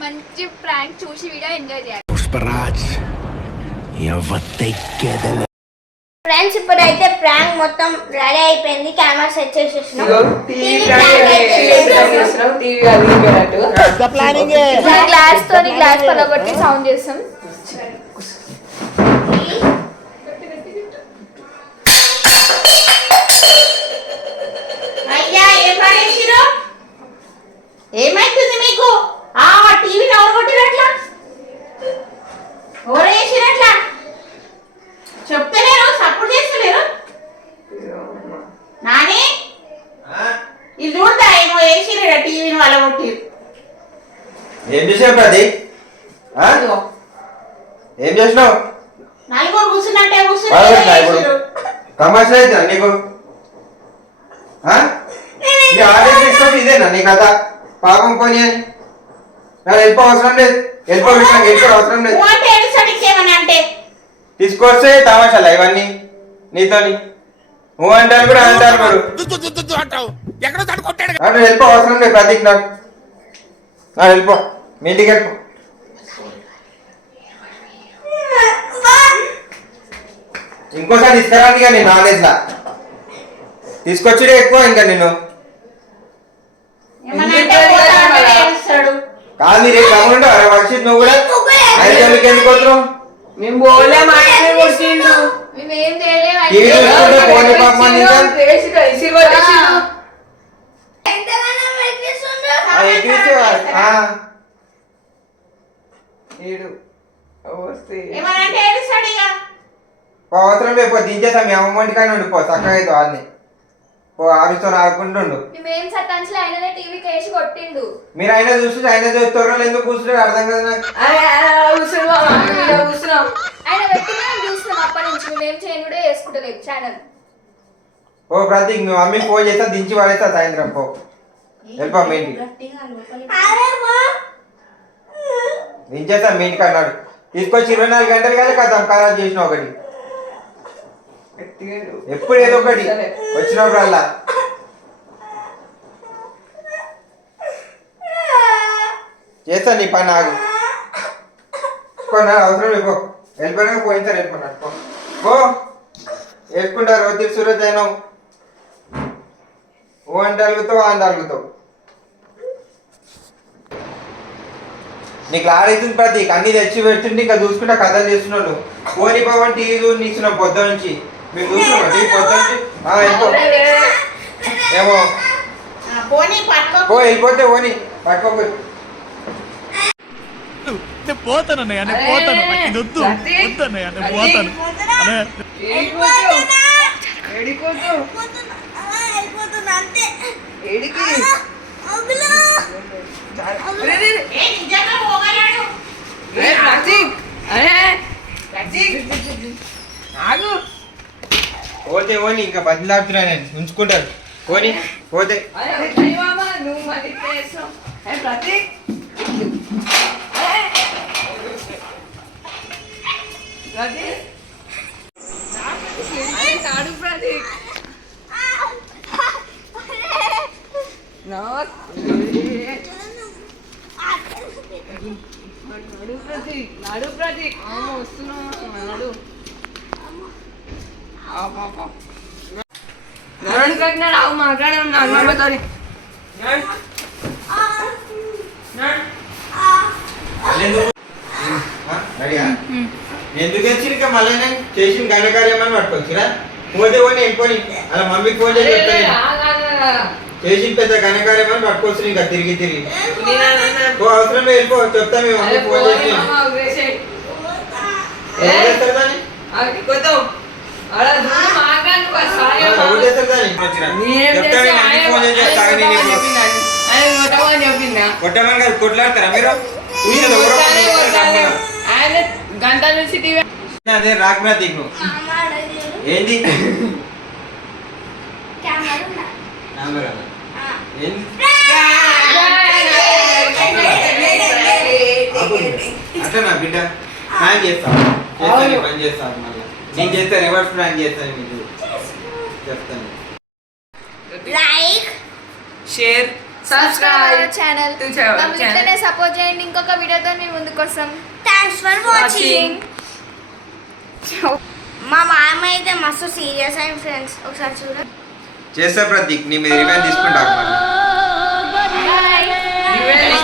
మంచి ప్రాంక్ చూసి video enjoy చేయాలి. ఫ్రెండ్స్ ఇప్పుడైతే ప్రాంక్ మొత్తం రెడీ అయిపోయింది. కెమెరా సెట్ చేసేసినాం. గ్లాస్ పలగొట్టి సౌండ్ చేస్తాం. ఏమైతుంది మీకు? టీవీ ఎవరు కొట్టినట్లా? ఎవరు చేసినట్లా చెప్తలేరు, సపోర్ట్ చేస్తలేరు. నాని ఇది చూడదా ఏమో వేసిరు టీవీని వాళ్ళ కొట్టి. ఏం చేసావు అది? ఏం చేసినావు? నలుగురు కూర్చున్నట్టే కూర్చున్నారు. తమాషా అయితే నీకు ఆర్డర్ తీసుకొని ఇదేనా నీ కథ? పాపం పోనీ అని నాకు వెళ్ళిపో అవసరం లేదు. వెళ్ళిపో అవసరం లేదు. అంటే తీసుకొస్తే తమాషాలా ఇవన్నీ నీతోని? నువ్వు అంటారు కూడా అంటారు మరి. అటు వెళ్ళిపో అవసరం లేదు ప్రతీక్. నాకు వెళ్ళిపో, మీ ఇంటికి వెళ్ళిపో. ఇంకోసారి తీసుకురాని ఇక నేను నాలెడ్జ్ లా తీసుకొచ్చుడే ఎక్కువ. ఇంకా నేను కాదు మీరు కమ్ముంటా వర్షిత్ నువ్వు కూడా ఐదుకి ఎందుకు వస్తున్నావు? మేము పోలే అవసరం లేకపోతే దించేసా మీ అమ్మంటి కానీ ఉండిపో చక్కగా అయితే వాళ్ళని ఆరుతో ఆడుకుంటూ మీరు అయినా చూసి అయినా చూస్తారు ఎందుకు కూర్చుంటారు అర్థం కదా నాకు. ఓ ప్రతీక్ మీ మమ్మీ ఫోన్ చేస్తా దించి వాడేస్తా సాయంత్రం పో వెళ్ళిపో మీ ఇంటికి. దించేస్తా మీ ఇంటికి అన్నాడు. తీసుకొచ్చి 24 గంటలు కానీ కథం ఖరాబ్ చేసిన ఒకటి. ఎప్పుడు ఏదో ఒకటి వచ్చినప్పుడల్లా చేస్తా నీ పని. ఆగు అవసరం లేపో. వెళ్ళిపోయినా పోయిస్తారు వెళ్ళిపోయినట్టు పో. వేసుకుంటారు రోజు సూరజ్ అయినా ఓ అంటే అలుగుతావు అంత అలుగుతావు. నీకు ఆడైతుంది ప్రతీక్ అన్ని తెచ్చి పెడుతుంటే ఇంకా చూసుకుంటా కథలు చేస్తున్నాడు. పోనీ పవన్ టీవీ చూసి నీస్తున్నాం పొద్దు నుంచి. మేము చూస్తున్నాం టీవీ పొద్దు నుంచి. ఏమో పో వెళ్ళిపోతే పోనీ పట్టుకోపోయి పోతానన్నయ్య పోతాను. ఇది వద్దు వద్దన్నయ్య పోతాను. పోతే పోనీ ఇంకా బదిలాడుతున్నా నేను ఉంచుకుంటారు. పోనీ పోతే నాడు ప్రతీక్ వస్తున్నాడు. మాట్లాడాను నా అమ్మతో. ఎందుకు వచ్చి ఇంకా మళ్ళీ నేను చేసిన ఘనకార్యమని పట్టుకోవచ్చురా. పోతే పోనీ వెళ్ళిపోయి అలా మమ్మీకి ఫోన్ చేసి చేసిన పెద్ద ఘనకార్యమని పట్టుకోవచ్చు ఇంకా తిరిగి తిరిగి. అవసరం వెళ్ళిపో చెప్తా మీ మమ్మీ ఫోన్ చేసి కొట్టమని కాదు కొట్లాడతారా మీరు? గంట నుంచి అదే రాక్ ప్రతీక్ ఏంది అట్లా నా బిడ్డ ప్లాన్ చేస్తాను పని చేస్తాను. మళ్ళీ నేను చేస్తా రివర్స్ ప్లాన్ చేస్తాను. మీకు చెప్తాను. Like share Subscribe channel to our మమ్మల్ని channel. ఇట్లనే సపోర్ట్ చేయండి. ఇంకొక వీడియోతో మేము ముందుకు వస్తాం. Thanks for Watching. వాచింగ్. మా మామ అయితే మస్తు సీరియస్ అయింది ఫ్రెండ్స్, ఒకసారి చూడండి. చేస్తా ప్రతీక్, నీ మీద రివెంజ్ తీసుకుంటా.